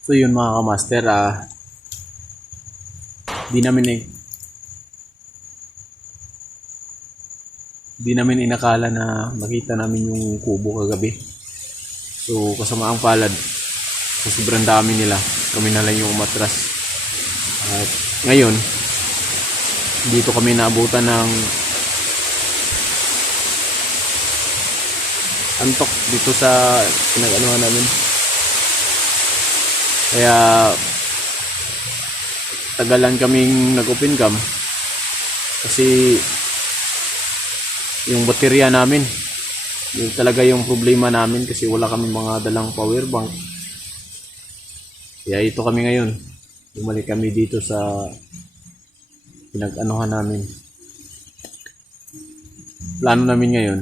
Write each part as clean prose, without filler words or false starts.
So yun mga kamaster, di namin eh, di namin inakala na makita namin yung kubo kagabi. So kasamaang palad, sa sobrang dami nila, kami na lang yung umatras. At ngayon, dito kami naabutan ng antok dito sa pinag-anuhan namin. Kaya tagalan kaming nag-open cam kasi yung baterya namin, yun talaga yung problema namin kasi wala kami mga dalang power bank. Kaya ito kami ngayon, bumalik kami dito sa pinag-anuhan namin. Plano namin ngayon,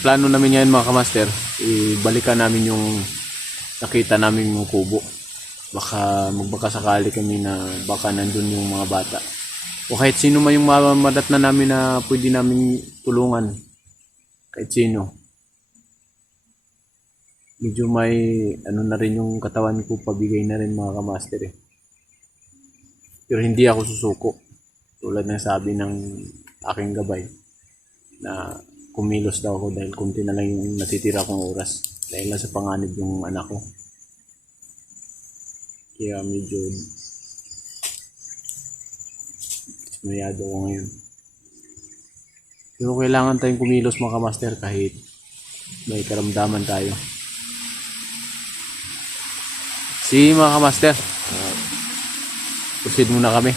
plano namin ngayon mga kamaster, ibalikan namin yung nakita namin yung kubo. Baka magbaka sakali kami na baka nandun yung mga bata. O kahit sino man yung mamadat na namin na pwede namin tulungan. Kahit sino. Medyo may ano na rin yung katawan ko, pabigay na rin mga kamaster eh. Pero hindi ako susuko. Tulad ng sabi ng aking gabay na kumilos daw ako dahil kunti na lang yung natitira kong oras. Dahil lang sa panganib yung anak ko. Kaya medyo dismayado ko ngayon. Pero kailangan tayong kumilos mga kamaster kahit may karamdaman tayo. Si mga kamaster, proceed muna kami.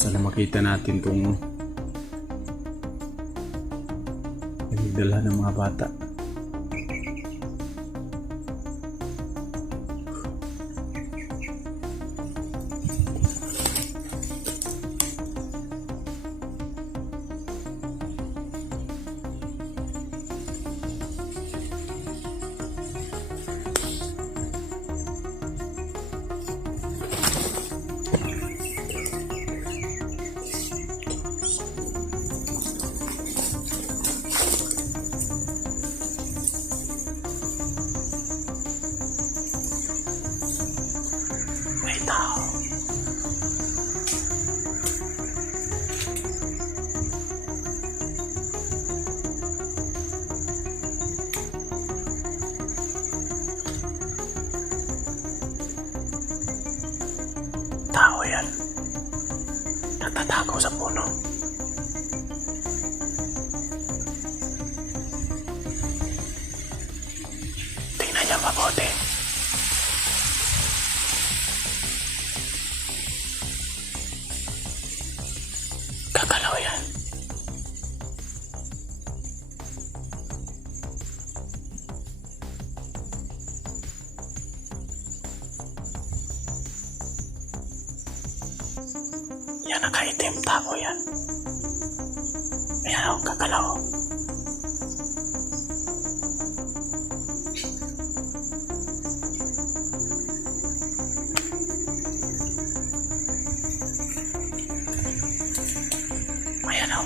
Sana makita natin kung nagdala ng mga bata. tao. Tao yan. Nagtatago sa puno. Tingnan niya mabuti. Gagalaw yan. Yan, nakaitim, tao yan. Ayan o, gagalaw. Ayan o.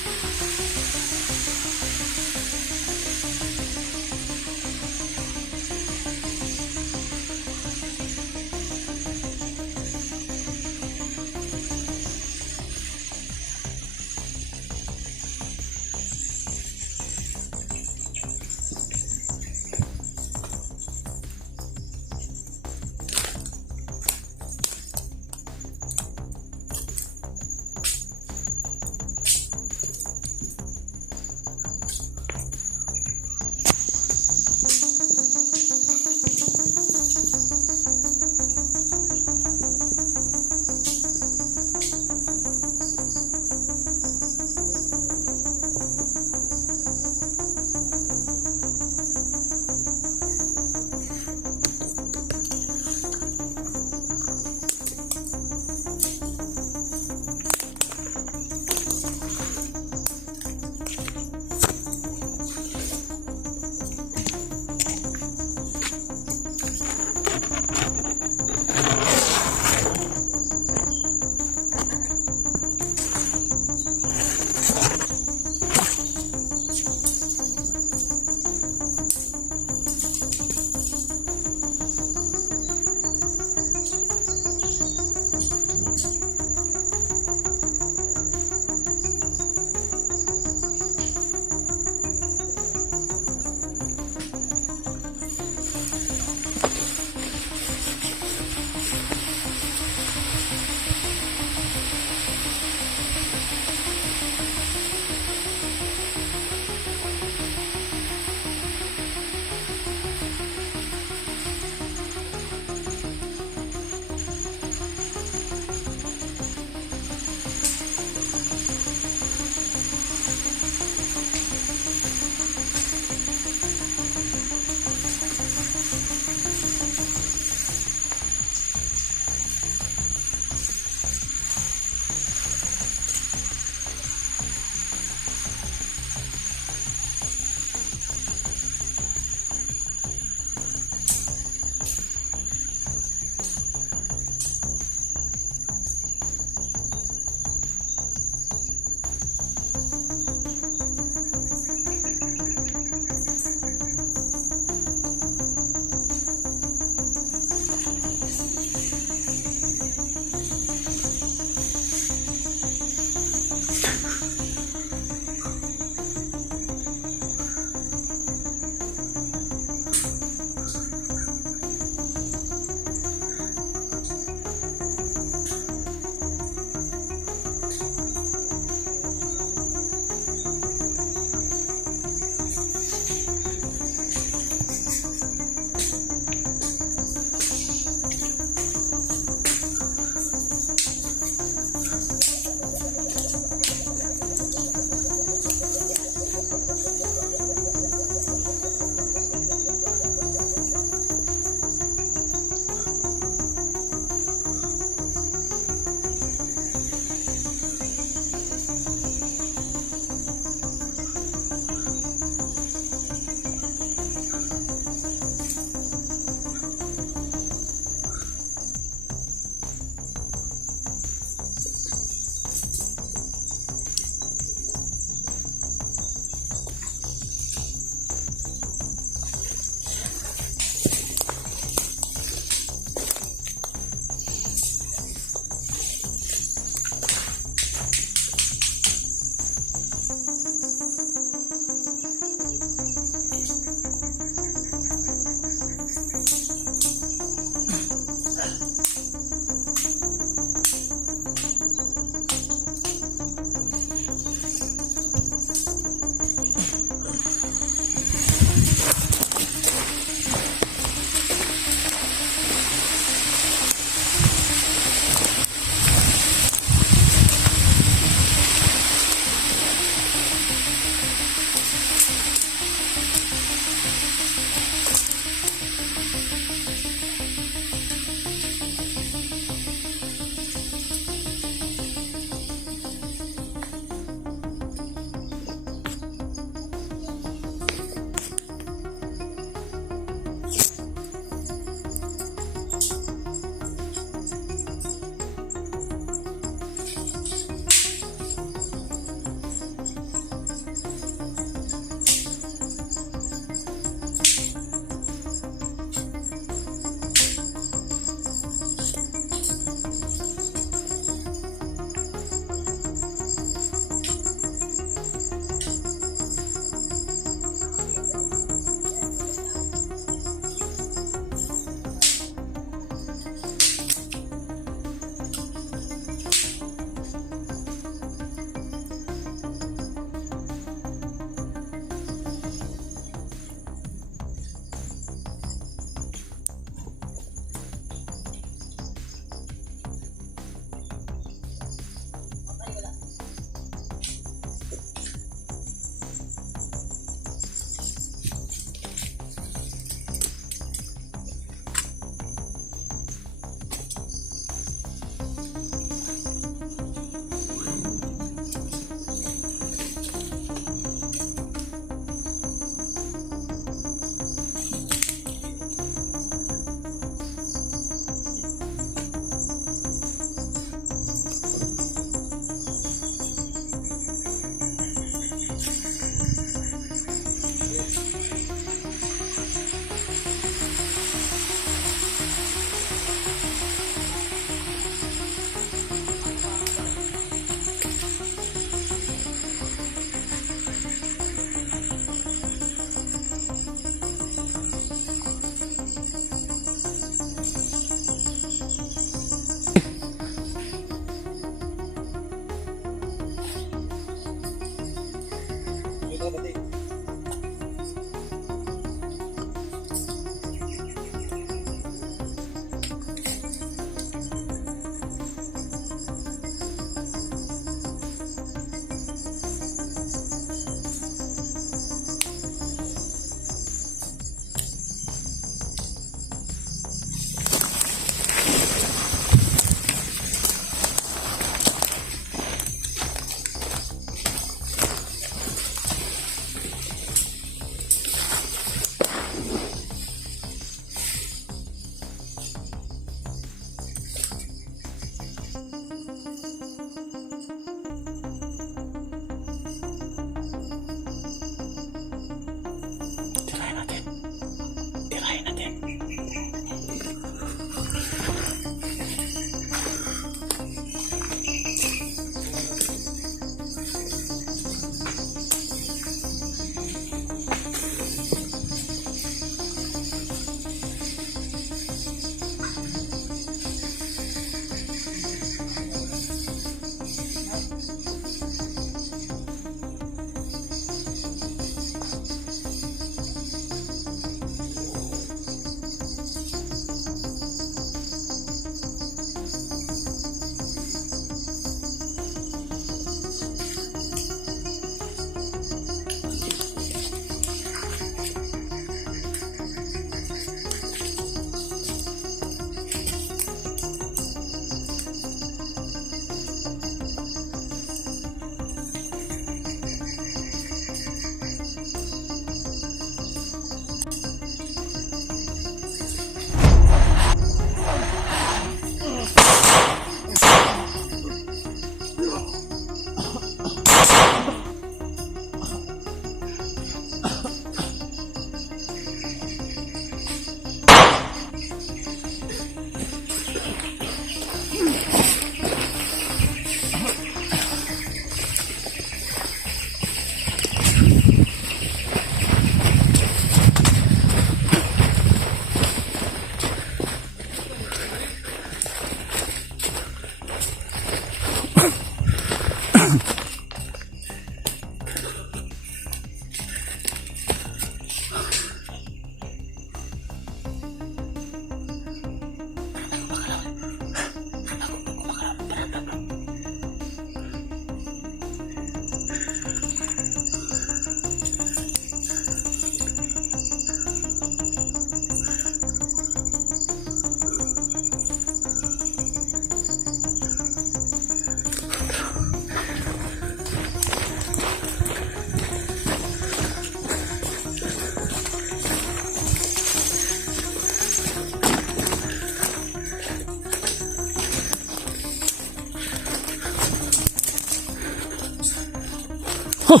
Oh!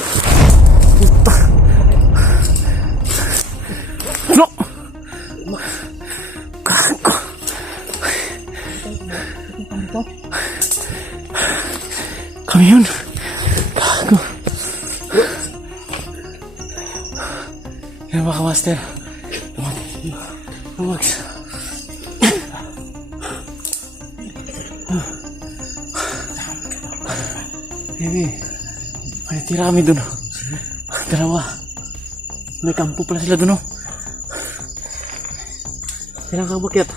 Puta! Bro! Gago! Kami yun. Gago. Yan mga kamaster. Lumags. Baby, may tira kami dun. Dalawa. May kampo pala sila dun. Kailan ka bakyat?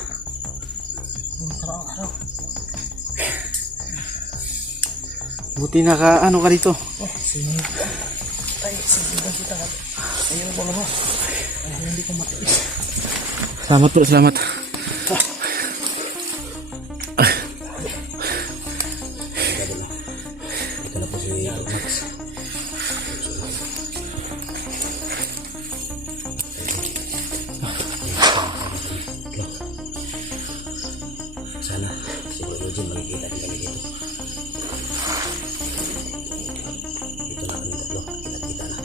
Buti naka ano ka dito. Ayun ba mo? Ay, hindi ko matiis. Salamat po, salamat. Ito na po si Max. Sana siguro dyan makikita din kami dito. Dito na kami tatlo. Kita-kita na.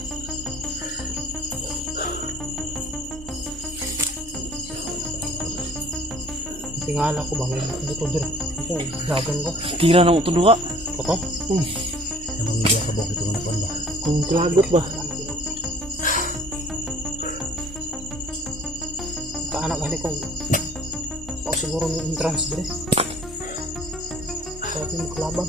Tingala ko ba may buto doon? Ito, dagan ko. Tira ng utundo ka. Ito? Namamilya ka ba ito na pa ba? Kung klagot ba? Kaanak gali ko. O siguro may entrance din. Sa ating kalaban.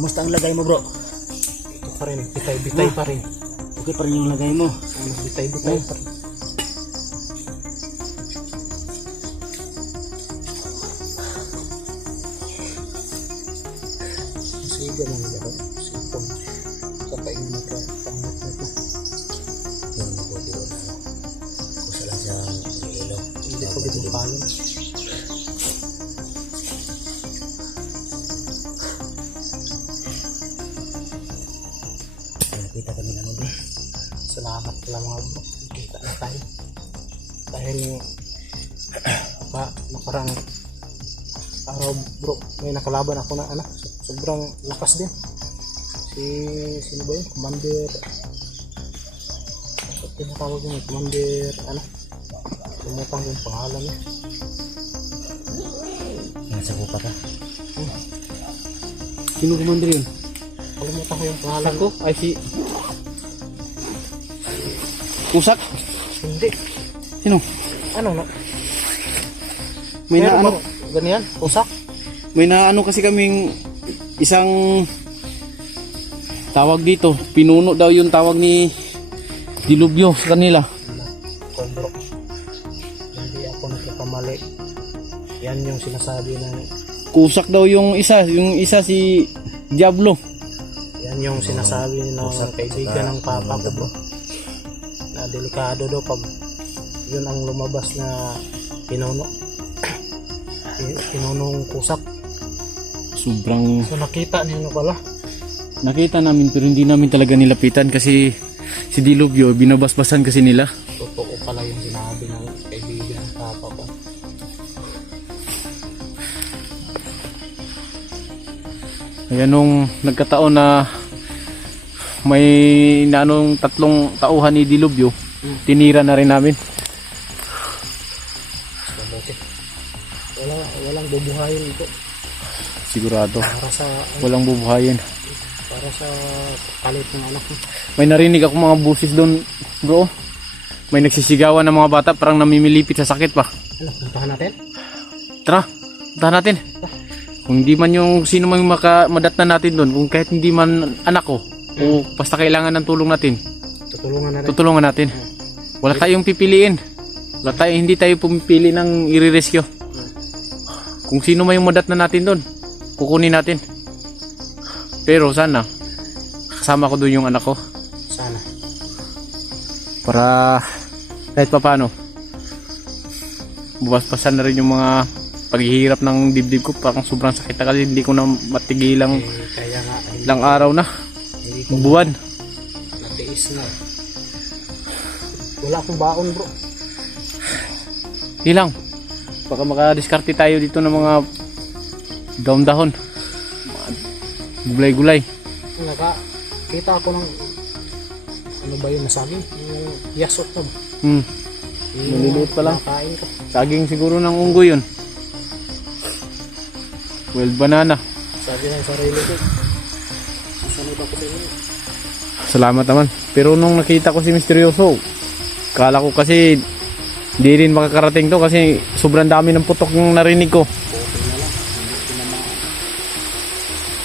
Kumusta ang lagay mo, bro? Ito pa rin, bitay pa rin. Okay pa rin yung lagay mo. Bitay pa rin. Sige lang ako. Sipon. Sa paing magkapangat na. Yung mabuti na kusa lang sa ilo. Hindi ko bitong palon. Nakita kami na bro. Salamat pala mga bro. Nakita na tayo. Dahil nakarang araw bro, may nakalaban ako na anak. Sobrang lakas din. Sino ba yun? Commander. Ano tinatawag yun? Commander ano? Tumutang yung pangalan niya. Nasa ko pa ka? Sino commander yun? Kalimutan ko yung pangalan ko. Ay si... Kusak? Hindi. Sino? Ano no? May na ano? Ganyan? Usak? May na ano kasi kaming isang tawag dito. Pinuno daw yung tawag ni Dilubyo sa kanila. Bro. Hindi ako nagkakamali. Yan yung sinasabi ng... Kusak daw yung isa si Diablo. Yan yung sinasabi ng kaibigan ng papa ko bro. Na delikado daw pag yun ang lumabas na pinuno. Pinunong kusak. Sobrang... So nakita niyo pala. Nakita namin pero hindi namin talaga nilapitan kasi si Dilubyo binabasbasan kasi nila. Totoo pala yung sinabi ng kaibigan ng papa ko. Kaya nung nagkataon na may nanong 3 tauhan ni Dilubyo, tinira na rin namin. Walang bubuhayin ito. Sigurado. Para sa Walang bubuhayin. kalit ng anak ko. May narinig ako mga busis doon, bro. May nagsisigawan ng mga bata, parang namimilipit sa sakit pa. Ano, puntahan natin? Tara, puntahan natin. Kung hindi man yung sino man yung madatnan natin doon, kung kahit hindi man anak ko, o basta kailangan ng tulong natin, tutulungan natin. Wala tayong pipiliin. Hindi tayo pumipili ng i-rescue. Kung sino man yung madatnan natin doon, kukunin natin. Pero sana kasama ko doon yung anak ko. Sana. Para kahit papaano buwaspasan na rin yung mga paghihirap ng dibdib ko. Parang sobrang sakit na kasi hindi ko na matigilang Kaya nga ilang araw na, hindi ko buwan. natiis na. Wala akong baon bro. Hilang. Baka makadiskarte tayo dito ng mga dahon-dahon. Mga gulay-gulay. Nakakita ako ng ano ba yun nasabi? Yung yasot na ba? Hmm. Yung Maliliit pa lang. Nakain ka. Saging siguro ng unggoy yun. Wild banana. Sabi ng sarili ko. Masanay pa ko sa inyo. Salamat naman. Pero nung nakita ko si Misteryoso, kala ko kasi di rin makakarating to kasi sobrang dami ng putok yung narinig ko.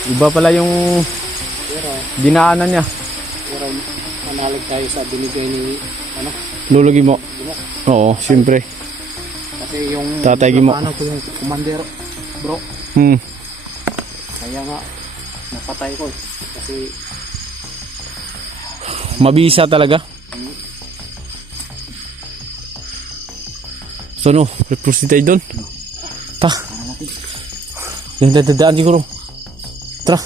Iba pala yung Pero, dinaanan niya. pero manalig tayo sa binigay ni ano? Lulugi mo. Gimok. Oo, siyempre. Kasi yung Tatay Gimok. ano ko yung commander bro. Hmm. Kaya nga napatay ko eh. Kasi Mabisa talaga. So no, proceed tayo doon. Ta. Yung dadaan siguro. Tara.